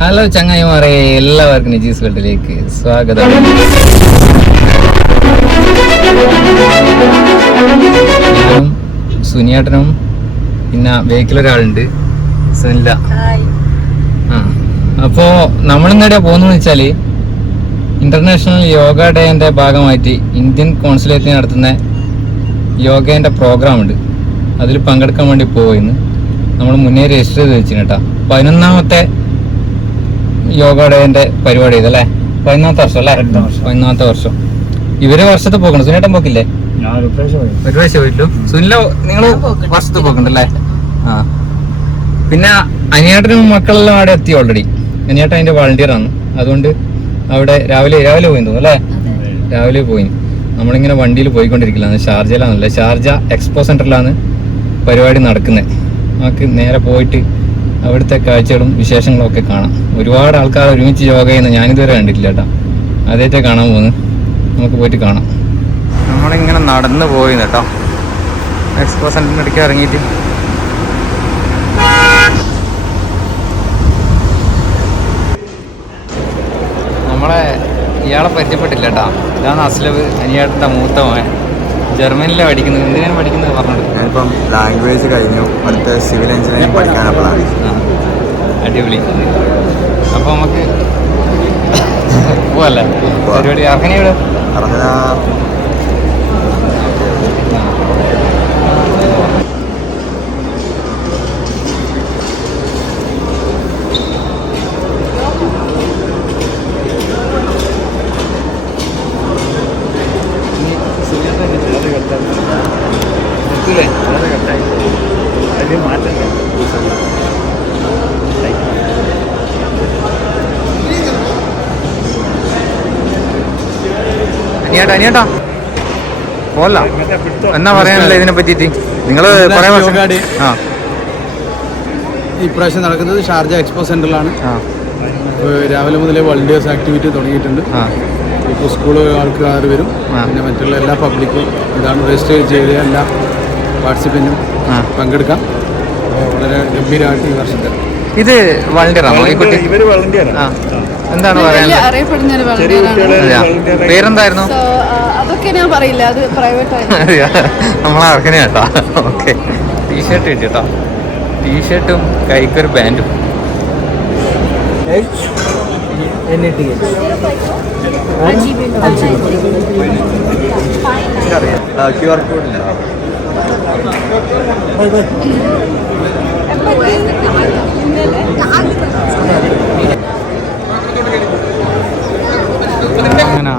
Hello ചങ്ങായിമാരെ എല്ലാവർക്കും നിജീസ് വേൾഡിലേക്ക് സ്വാഗതം. ഞാനും സുനിയേട്ടനും പിന്നെ ബേക്കിലൊരാളുണ്ട് സുനില. ആ അപ്പോ നമ്മളിന്നെവിടെയാ പോകുന്നതെന്ന് വെച്ചാൽ ഇന്റർനാഷണൽ യോഗ ഡേന്റെ ഭാഗമായിട്ട് ഇന്ത്യൻ കോൺസുലേറ്റ് നടത്തുന്ന യോഗേന്റെ പ്രോഗ്രാം ഉണ്ട്. അതിൽ പങ്കെടുക്കാൻ വേണ്ടി പോയിന്ന് നമ്മൾ മുന്നേ രജിസ്റ്റർ ചെയ്ത് വെച്ചിന് കേട്ടോ പതിനൊന്നാമത്തെ യോഗ ഡേന്റെ പരിപാടി ചെയ്തല്ലേ പതിനൊന്നാമത്തെ വർഷം അല്ലേ? പതിനൊന്നാമത്തെ വർഷം. ഇവർ വർഷത്തെ പോകണം? സുനേട്ടൻ പോക്കില്ലേ? ഒരു പ്രാവശ്യം പോയില്ലോ സുനില നിങ്ങൾ വർഷത്തെ പോക്കണ്ടല്ലേ? ആ. പിന്നെ അനിയേട്ടനും മക്കളെല്ലാം അവിടെ എത്തി ഓൾറെഡി അനിയേട്ടൻ അതിന്റെ വളണ്ടിയർ ആണ്. അതുകൊണ്ട് അവിടെ രാവിലെ രാവിലെ പോയി തോന്നുന്നു അല്ലേ? രാവിലെ പോയി നമ്മളിങ്ങനെ വണ്ടിയിൽ പോയിക്കൊണ്ടിരിക്കലാണ്. ഷാർജയിലാണല്ലേ ഷാർജ എക്സ്പോ സെന്ററിലാണ് പരിപാടി നടക്കുന്നത് നമുക്ക് നേരെ പോയിട്ട് അവിടുത്തെ കാഴ്ചകളും വിശേഷങ്ങളും ഒക്കെ കാണാം. ഒരുപാട് ആൾക്കാർ ഒരുമിച്ച് യോഗ ചെയ്യുന്ന ഞാനിതുവരെ കണ്ടിട്ടില്ല കേട്ടോ. അതേറ്റ കാണാൻ പോകുന്നു നമുക്ക് പോയിട്ട് കാണാം. നമ്മളിങ്ങനെ നടന്നു പോയി കേട്ടോ. എക്സ്പോ സെന്ററിന് ഇടയ്ക്ക് ഇറങ്ങിയിട്ട്. നമ്മളെ ഇയാളെ പരിചയപ്പെട്ടില്ല കേട്ടോ. ഇതാണ് അസ്ലബ് അനിയേട്ടന്റെ മൂത്ത ജർമ്മനിയിലാണ് പഠിക്കുന്നത്. എന്തിനാണ് പഠിക്കുന്നത് പറഞ്ഞത് ഞാനിപ്പം ലാംഗ്വേജ് കഴിഞ്ഞു. അടുത്ത സിവിൽ എഞ്ചിനീയറിംഗ് പഠിക്കാനാണ് പ്ലാൻ അടിപൊളി. അപ്പോൾ നമുക്ക് പോവല്ലേ? പരിപാടി. അനിയേട്ടാ അനിയേട്ടാ പോല എന്നാ പറയാനല്ല ഇതിനെ പറ്റിയിട്ട്? യോഗ ആ. ഇപ്രാവശ്യം നടക്കുന്നത് ഷാർജ എക്സ്പോ സെന്ററിലാണ്. രാവിലെ മുതലേ വളണ്ടിയേഴ്സ് ആക്ടിവിറ്റി തുടങ്ങിയിട്ടുണ്ട്. ഇപ്പോൾ സ്കൂൾ ആൾക്കാർ വരും. പിന്നെ മറ്റുള്ള എല്ലാ പബ്ലിക്കും ഇതാണ് രജിസ്റ്റർ ചെയ്ത എല്ലാ പാർട്ടിസിപ്പന്റും. പങ്കെടുക്കാം. വളരെ ഗംഭീരമായിട്ട് ഈ വർഷത്തെ ഇത് വളണ്ടിയറാണോ? ഇവർ വളണ്ടിയർ ആ. എന്താണ് പറയാനുള്ളത്? അറിയപ്പെടുന്ന ഒരു വളണ്ടിയറാണ് അതെയാ പേരെന്തായിരുന്നു? സോ അതൊക്കെ ഞാൻ പറയില്ല. അത് പ്രൈവറ്റ് ആയിട്ട്. അതെയാ? നമ്മളെ അർഹന കേട്ടാ ഓക്കെ. ടീഷർട്ട് കിട്ടിട്ടോ? ടീഷർട്ടും കൈക്കൊരു പാന്റും ക്യു ആർ കോഡ് ഇല്ല. അങ്ങനെ.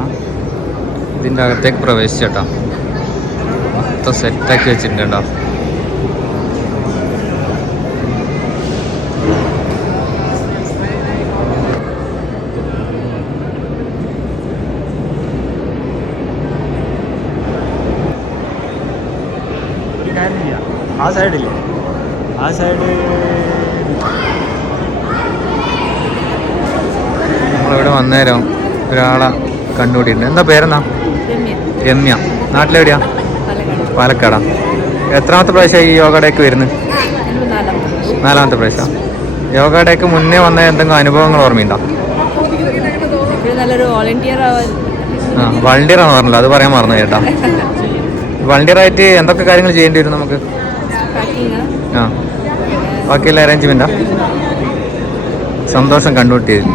ഇതിന്റെ അകത്തേക്ക് പ്രവേശിച്ചേട്ടാ. മൊത്തം സെറ്റാക്കി വെച്ചിട്ടുണ്ട് കേട്ടോ. ആ സൈഡില്ലേ ആ സൈഡ് നമ്മളിവിടെ വന്നേരം ഒരാളെ കണ്ടുപിടിയിട്ടുണ്ട്. എന്താ പേരെന്നാ രമ്യ. നാട്ടിലെവിടെയാ? പാലക്കാടാ. എത്രാമത്തെ പ്രാവശ്യമായി ഈ യോഗ ഡേക്ക് വരുന്നത്? നാലാമത്തെ പ്രാവശ്യം. യോഗ ഡേക്ക് മുന്നേ വന്ന എന്തെങ്കിലും അനുഭവങ്ങൾ ഓർമ്മയുണ്ടോ? നല്ലൊരു വോളണ്ടിയർ ആണ് ആ പറഞ്ഞല്ലോ. അത് പറയാൻ മറന്നു കേട്ടാ. വളണ്ടിയറായിട്ട് എന്തൊക്കെ കാര്യങ്ങൾ ചെയ്യേണ്ടി വരും നമുക്ക്? ആ. ബാക്കിയുള്ള അറേഞ്ച്മെന്റാ സന്തോഷം കണ്ടുപിട്ടിയത്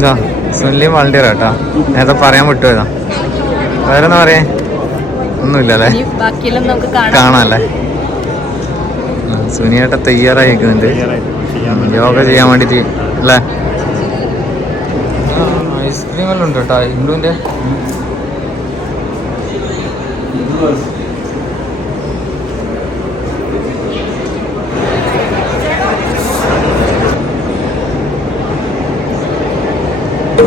എന്താ സുനിലിയും വളണ്ടിയർ കേട്ടോ നേരത്തെ പറയാൻ വിട്ടുപോയതാ. വേറെ എന്താ പറയേ ഒന്നുമില്ല അല്ലേ കാണാല്ലേ? സുനിയേട്ട തയ്യാറായി നിൽക്കുന്നുണ്ട് യോഗ ചെയ്യാൻ വേണ്ടിട്ട് അല്ലേ? ഐസ്ക്രീം എല്ലാം ഉണ്ട് കേട്ടോ ഇൻഡുവിന്റെ ഇത് അർഹനന്റെ ഫ്രണ്ട്സാ കേട്ടോ പരിചയപ്പെടുത്തുന്നുണ്ടോ ഇത് അമ്മ ആ. ദിസ് ഇസ് ദേവിക ആ, ദിസ്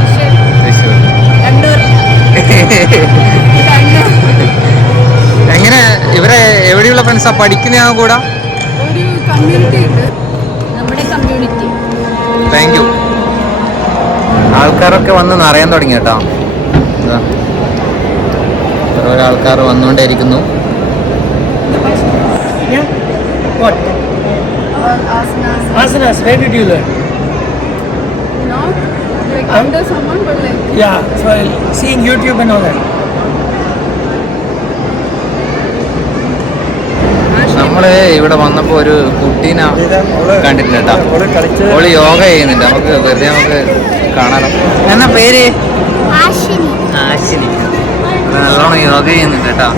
എങ്ങനെ? ഇവരെ എവിടെയുള്ള ഫ്രണ്ട്സാ പഠിക്കുന്ന കൂടാ? താങ്ക് യു ആൾക്കാരൊക്കെ വന്ന് നിറയാൻ തുടങ്ങി കേട്ടോ. ഓരോ ആൾക്കാർ വന്നുകൊണ്ടേയിരിക്കുന്നു. What? Asanas. Asanas, where did you learn? Under someone but like Yeah, so seeing YouTube and all that. നമ്മൾ ഇവിടെ വന്നപ്പോ ഒരു കുട്ടീനെ കണ്ടിട്ടുണ്ട് കേട്ടോ. ഓൾ യോഗ ചെയ്യുന്നുണ്ട്. നമുക്ക് വെറുതെ നമുക്ക് കാണാനോ എന്നാ പേര്? ആശിനി നല്ലോണം യോഗ ചെയ്യുന്നുണ്ട് കേട്ടോ.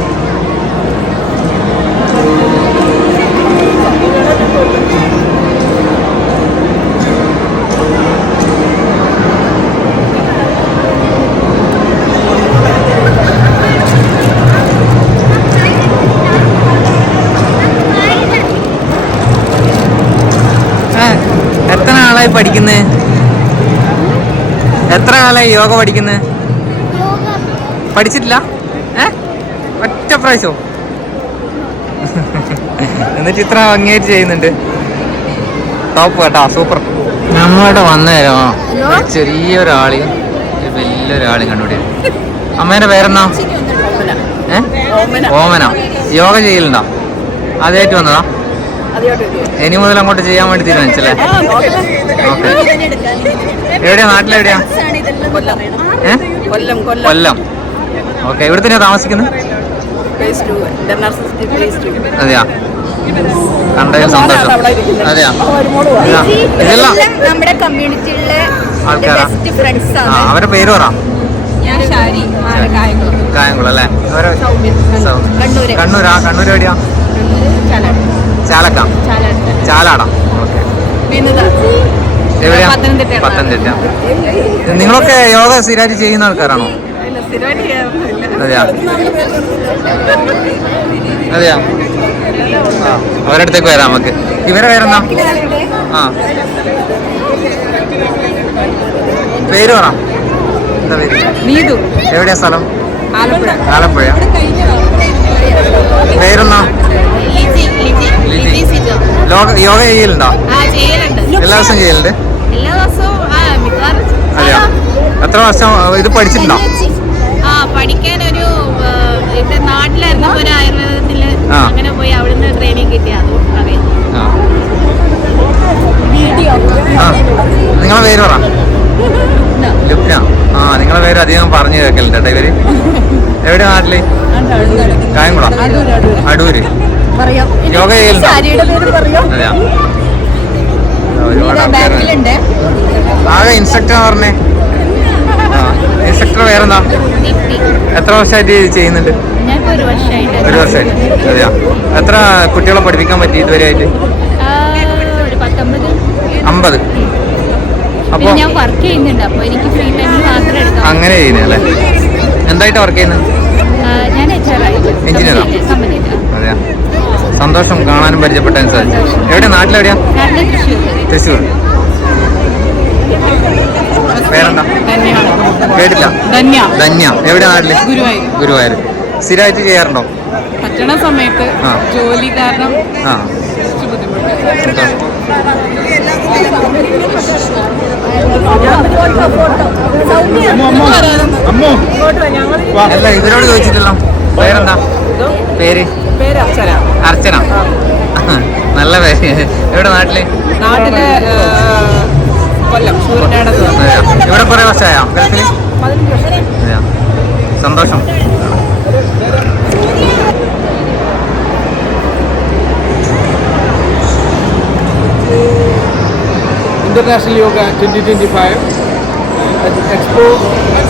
കാലമായി യോഗ പഠിക്കുന്നത് പഠിച്ചിട്ടില്ല? ഏ? ഒറ്റ പ്രാവശ്യമോ എന്നിട്ട് ഇത്ര ഭംഗിയായിട്ട് ചെയ്യുന്നുണ്ട്. ടോപ്പ് കേട്ടാ സൂപ്പർ നമ്മളിവിടെ വന്നേരോ? ചെറിയൊരാളി ഒരു വലിയൊരാളി കണ്ടുപിടി. അമ്മേന്റെ പേരെന്നാ? ഏ? ഓമന. യോഗ ചെയ്യലുണ്ടോ? ആദ്യമായിട്ട് വന്നതാ? ഇനി മുതൽ അങ്ങോട്ട് ചെയ്യാൻ വേണ്ടി തീരുമാനിച്ചല്ലേ? ഓക്കെ. എവിടെയാ? നാട്ടിലെവിടെയാ? കൊല്ലം. കൊല്ലം കൊല്ലം. ഓക്കെ ഇവിടെ തന്നെയാ താമസിക്കുന്നത് അതെയാ? കണ്ടതിൽ സന്തോഷം. അതെയാ? ഇതെല്ലാം? നമ്മുടെ കമ്മ്യൂണിറ്റിയിലെ ആൾക്കാരാ? ബെസ്റ്റ് ആ ആണ്. അവരെ പേര് പറ. ഞാൻ ഷാരി കായംകുളം. അല്ലേ? കണ്ണൂര്. കണ്ണൂരാ. കണ്ണൂർ എവിടെയാ? ചാലക്ക? ചാലാടാ ഓക്കെ. എവിടെയാ? പത്തനംതിട്ട. നിങ്ങളൊക്കെ യോഗ സ്ഥിരമായിട്ട് ചെയ്യുന്ന ആൾക്കാരാണോ? അതെയാ? അതെയാ? ആ അവരുടെ അടുത്തേക്ക് വരാം നമുക്ക്. ഇവരെ പേരെന്താ? ആ. പേര് പറ. എന്താ പേര്? നീതു. എവിടെയാ സ്ഥലം? ആലപ്പുഴ. ആലപ്പുഴ പേരെന്നാ യോഗ ചെയ്യലുണ്ട്. എല്ലാ ദിവസവും ചെയ്യലുണ്ട്? എല്ലാ ദിവസവും അതെയാ? എത്ര വർഷം ഇത് പഠിച്ചിട്ടുണ്ടോ? ആ പഠിക്കാൻ ഒരു എന്റെ നാട്ടിലായിരുന്നു ഒരു ആയുർവേദത്തിൽ അങ്ങനെ പോയി അവിടുന്ന് ട്രെയിനിങ് കിട്ടി അതും അറിയാം. നിങ്ങളെ പേര് പറ. ലുപ്ന ആ നിങ്ങളെ പേര് അധികം പറഞ്ഞു കേൾക്കലുണ്ട് കേട്ടോ ഇവർ. എവിടെ നാട്ടിൽ? കായംകുളം. അടൂര് പറയാം. യോഗ ചെയ്യലുണ്ടോ? ഒരുപാട് ആൾക്കാര് ബാക്കിലുണ്ട്. ആകെ ഇൻസ്ട്രക്ടർ പറഞ്ഞേ ഇൻസ്ട്രക്ടർ വേറെന്താ എത്ര വർഷമായിട്ട് ചെയ്യുന്നുണ്ട്? ഒരു വർഷമായിട്ട്. അതെയാ? എത്ര കുട്ടികളെ പഠിപ്പിക്കാൻ പറ്റി ഇതുവരെ ആയിട്ട് അമ്പത്. അപ്പൊ അങ്ങനെ ചെയ്യുന്നത് അല്ലേ? എന്തായിട്ട് വർക്ക് ചെയ്യുന്നത്? എഞ്ചിനീയറാ അതെയാ? സന്തോഷം കാണാനും പരിചയപ്പെട്ടാൻ സാധിച്ചു എവിടെ നാട്ടിലെവിടെയാ? നാട്ടിലെ തൃശ്ശൂർ. പേരെന്താ? കേട്ടില്ല ധന്യ. ധന്യ. എവിടെ നാട്ടിൽ? ഗുരുവായൂർ. ഗുരുവായൂർ. സ്ഥിരമായിട്ട് ചെയ്യാറുണ്ടോ? പറ്റണ സമയത്ത് ജോലി കാരണം ആ. അല്ല ഇവരോട് ചോദിച്ചിട്ടില്ല. പേരെന്താ? പേര്? പേര് അർച്ചന. അർച്ചന. നല്ല പേര്. എവിടെ നാട്ടിൽ? നാട്ടിൽ കൊല്ലം ഇവിടെ കുറെ വർഷമായോ? ഗൾഫിൽ? സന്തോഷം. International Yoga 2025 Expo Sharjah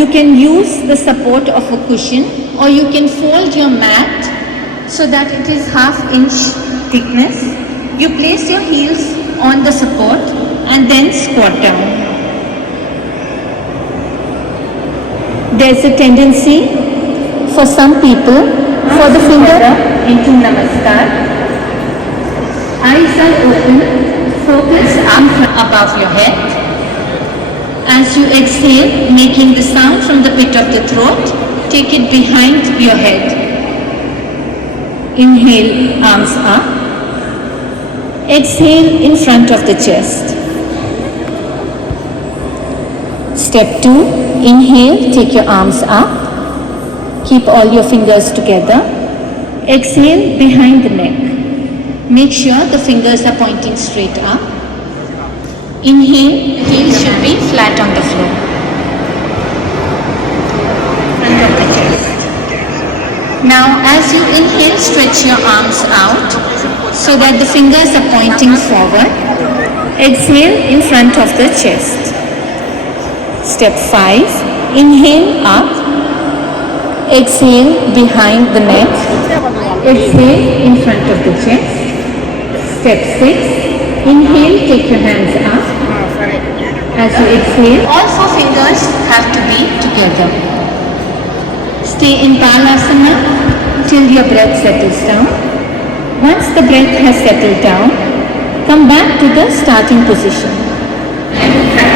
You can use the support of a cushion or you can fold your mat so that it is half inch thickness. You place your heels on the support and then squat down. there's a tendency for some people for the finger into namaskar eyes are open focus up above your head as you exhale making the sound from the pit of the throat take it behind your head inhale arms up exhale in front of the chest Step 2 Inhale, take your arms up. Keep all your fingers together. Exhale behind the neck. Make sure the fingers are pointing straight up. Inhale, should be flat on the floor. Front of the chest. Now, as you inhale, stretch your arms out so that the fingers are pointing forward. Exhale in front of the chest. Step 5. Inhale up. Exhale behind the neck. Exhale in front of the chest. Step 6. Inhale, take your hands up. As you exhale, all four fingers have to be together. Stay in Balasana till your breath settles down. Once the breath has settled down, come back to the starting position.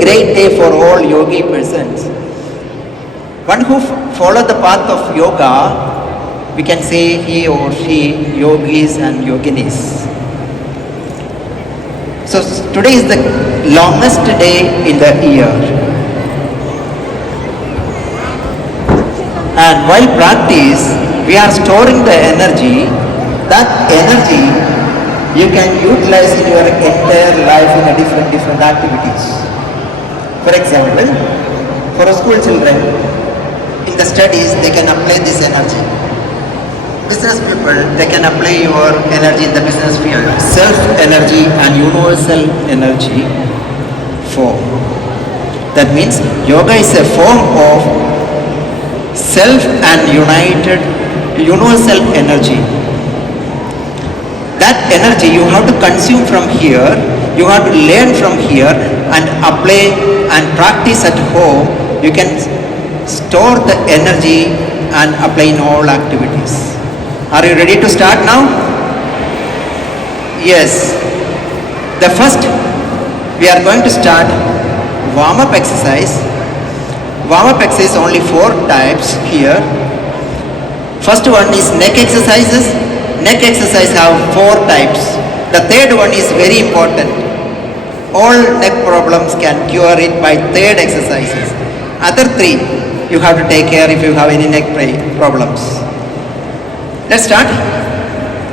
Great day for all yogi persons. One who f- follow the path of yoga, we can say he or she yogis and yoginis. So today is the longest day in the year. And while practice, we are storing the energy. That energy you can utilize in your entire life in a different different activities. For example, for school children, in the studies they can apply this energy. Business people, they can apply your energy in the business field. Self energy and universal energy form. That means yoga is a form of self and united universal energy that energy you have to consume from here you have to learn from here and apply and practice at home you can store the energy and apply in all activities are you ready to start now yes the first we are going to start warm up exercise warm up exercise only four types here First one is neck exercises. Neck exercise have four types. The third one is very important. All neck problems can cure it by third exercises. Other three, you have to take care if you have any neck problems. Let's start.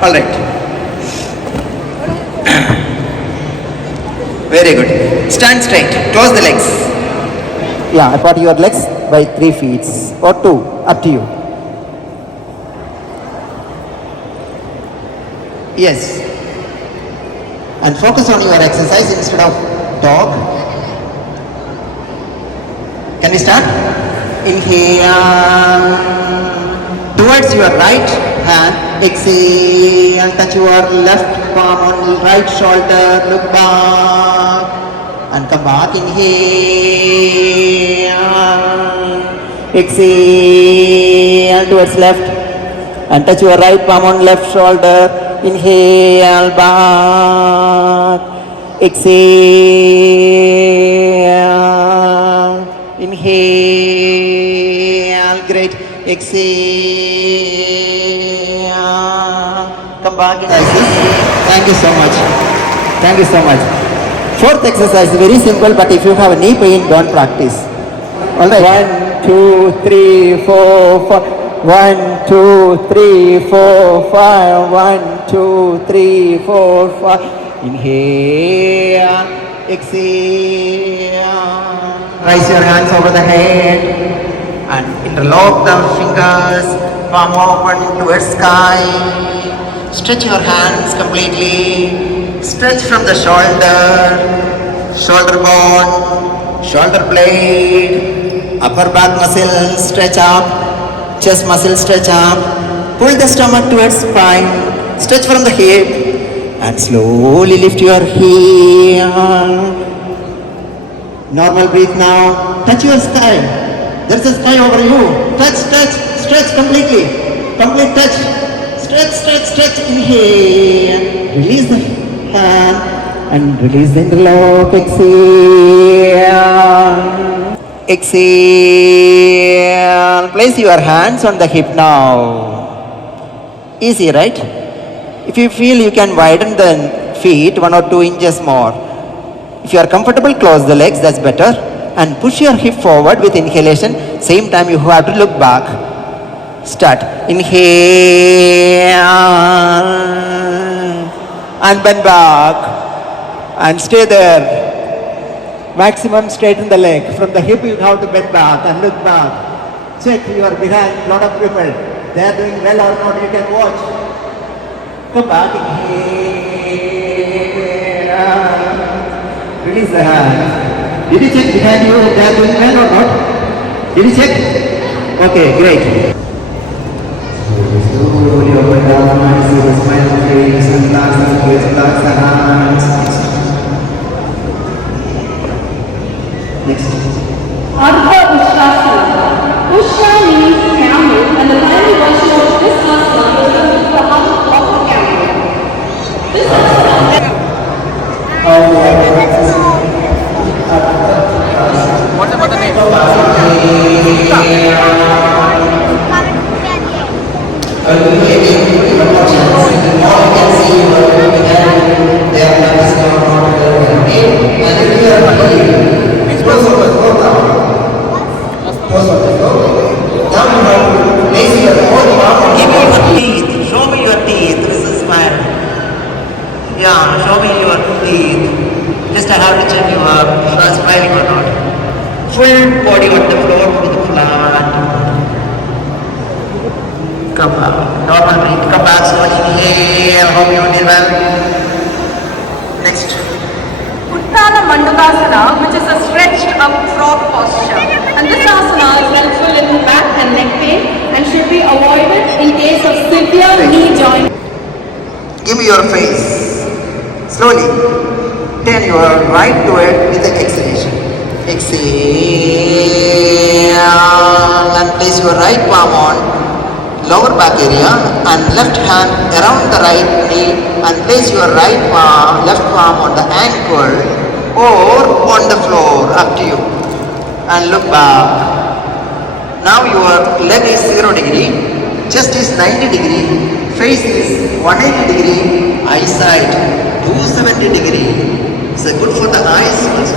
All right. Very good. Stand straight. Close the legs. Yeah, apart your legs by three feet or two. Up to you. Yes. And focus on your exercise instead of dog. Can we start? Inhale. Towards your right hand. Exhale. Touch your left palm on right shoulder. Look back. And come back. Inhale. Exhale towards left and touch your right palm on left shoulder. Inhale back. Exhale. Inhale. Great. Exhale. Come back. Thank you so much. Thank you so much. Fourth exercise very simple, but if you have a knee pain, don't practice. All right. One, two, three, four, five. One, two, three, four, five. One, two, three, four, five. Inhale, exhale. Raise your hands over the head and interlock the fingers. Palm open towards sky. Stretch your hands completely. Stretch from the shoulder, shoulder bone, shoulder blade, upper back muscle stretch up, chest muscle stretch up. Pull the stomach towards spine. Stretch from the hip and slowly lift your heel. Normal breathe now. Touch your sky. There's a sky over you. Touch, touch, stretch completely. Complete touch. Stretch, stretch, stretch. Inhale. Release the hand and release the interlock. Exhale. Exhale. Place your hands on the hip now. Easy, right? If you feel you can widen the feet one or two inches more. If you are comfortable, close the legs, that's better. And push your hip forward with inhalation. Same time, you have to look back. Start. Inhale. And bend back. And stay there. Maximum straighten the leg. From the hip, you have to bend back and look back. Check you are behind lot of people. They are doing well or not, you can watch. Inhale. Release the hand. Did you check behind you are doing well or not? Did you check? Okay, great. Slowly open the smile face, relax relax the hands. Come up. Normal breathe. Come back slowly. Inhale. Hope you did well. Next. Uttana Mandukasana, which is a stretched up frog posture. And this asana is helpful in back and neck pain and should be avoided in case of severe knee joint Give me your face. Slowly. Turn your right to it with the exhalation. Exhale and place your right palm on lower back area and left hand around the right knee and place your right palm, left palm on the ankle or on the floor. Up to you. And look back. Now your leg is 0 degree, chest is 90 degree, face is 180 degree, eyesight 270 degree. So good for the eyes also.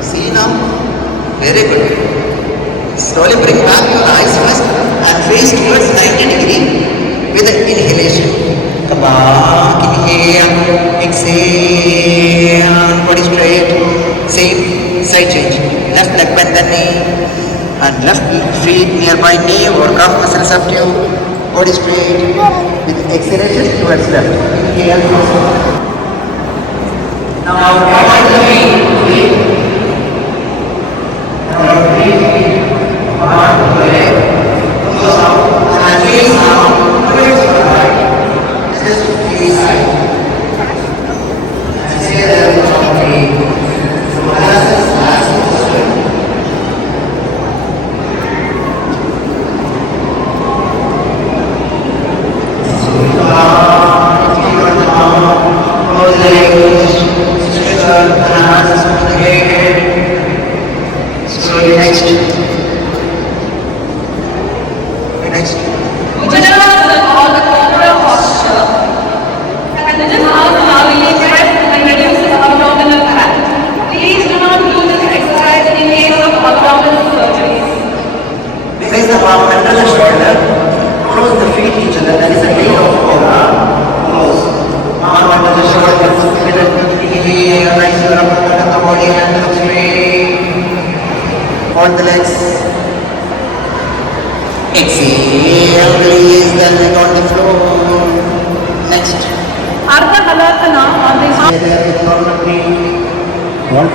See now? Very good. Slowly bring back your eyes first and face towards 90 degree with the inhalation. Come back, inhale, exhale, body straight. Same side change. Left leg bend the knee and left feet nearby knee or calf muscles up to you. Body straight with exhalation towards left. Inhale. Now cover the feet. Now breathe. One leg. Israel.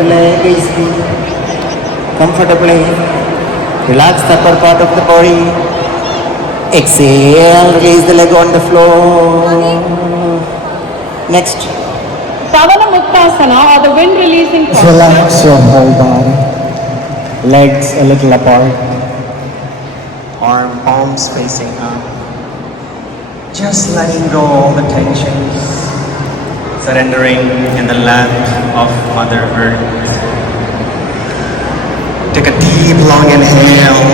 Leg. Comfortably. Relax the upper part of the body. Exhale, release the leg on the floor. Next. Or the wind releasing. Relax your whole body. Legs a little apart. Arm palms facing up. Just letting go all the tensions. Surrendering in the land of Mother Earth. Take a deep, long inhale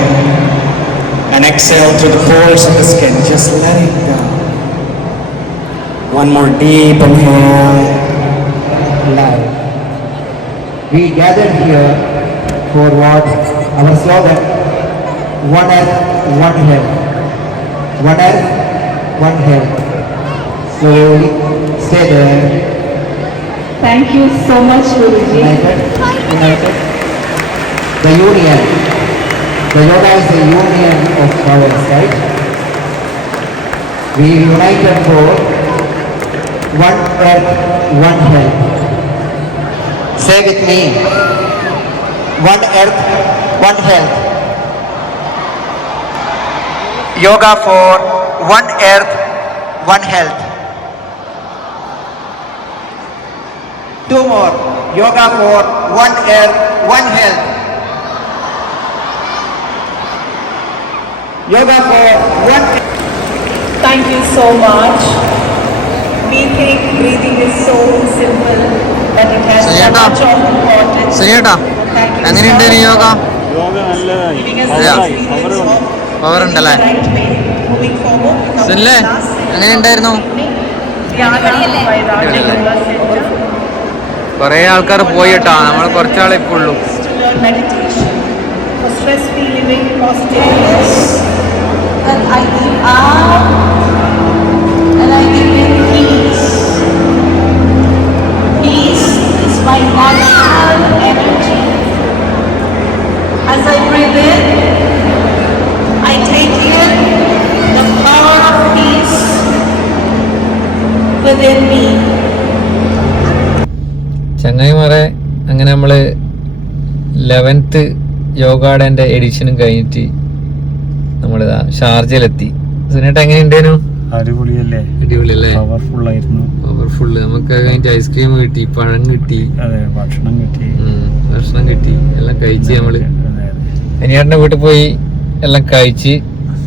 and exhale through the pores of the skin. Just let it go. One more deep inhale. Life. We gathered here for what our slogan One Earth, One Health. One Earth, One Health. Slowly stay there. Thank you so much, Guruji. United, united. The union. The yoga is the union of powers, right? We united for one earth, one health. Say with me. One earth, one health. Yoga for one earth, one health. Two more. Yoga for one earth, one health. Yoga for one Thank you so much. We think breathing is so simple, but it has so സുനിയേട്ടാ. much of importance. സുനിയേട്ടാ Thank you എങ്ങനെയുണ്ട് so yoga yoga നല്ലതായി giving us അതെയോ? the experience of power ഉണ്ടല്ലേ right way. Moving forward, we come to സുനിലേ the last session. എങ്ങനെയുണ്ടായിരുന്നു കുറെ ആൾക്കാർ പോയിട്ടാ. നമ്മൾ കുറച്ചാളെ ഇപ്പോൾ ഉള്ളു within me. ചങ്ങായിമാരെ അങ്ങനെ നമ്മൾ ലെവൻത്ത് യോഗാഡന്റെ എഡിഷനും കഴിഞ്ഞിട്ട് നമ്മൾ ഷാർജയിലെത്തി. സുനേട്ട എങ്ങനെയുണ്ടേനു? അടിപൊളിയല്ലേ? അടിപൊളി അല്ലേ പവർഫുൾ ആയിരുന്നു. പവർഫുൾ നമുക്ക് കഴിഞ്ഞിട്ട് ഐസ്ക്രീം കിട്ടി പഴം കിട്ടി. അതെ ഭക്ഷണം കിട്ടി. ഭക്ഷണം കിട്ടി. എല്ലാം കഴിച്ച് നമ്മൾ അതെ വീട്ടിൽ പോയി എല്ലാം കഴിച്ച്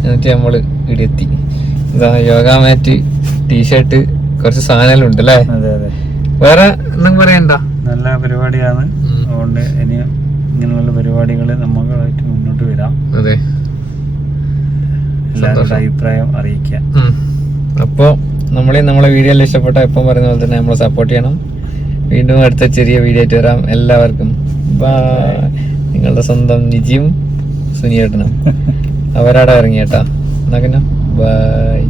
എന്നിട്ട് നമ്മൾ ഇവിടെ എത്തി ഇതാ യോഗ മാറ്റ് ടീഷർട്ട് കുറച്ച് സാധനമെല്ലാം ഉണ്ടല്ലേ അതെ അതെ. വേറെ എന്തെങ്കിലും പറയണ്ട. നല്ല പരിപാടിയാണ്. അതുകൊണ്ട് ഇനി ഇങ്ങനെയുള്ള പരിപാടികൾ നമുക്കായിട്ട് മുന്നോട്ട് വരാം. അതെ. എല്ലാവരുടെ അഭിപ്രായം അറിയിക്കാം അപ്പോൾ അപ്പോ നമ്മളെ നമ്മളെ വീഡിയോ ഇഷ്ടപ്പെട്ട എപ്പം പറയുന്ന പോലെ തന്നെ നമ്മളെ സപ്പോർട്ട് ചെയ്യണം. വീണ്ടും അടുത്ത ചെറിയ വീഡിയോ ആയിട്ട് വരാം. എല്ലാവർക്കും നിങ്ങളുടെ സ്വന്തം നിജിയും സുനിയേട്ടനും. അവരാടെ ഇറങ്ങിയേട്ടാ. എന്നാ ബൈ.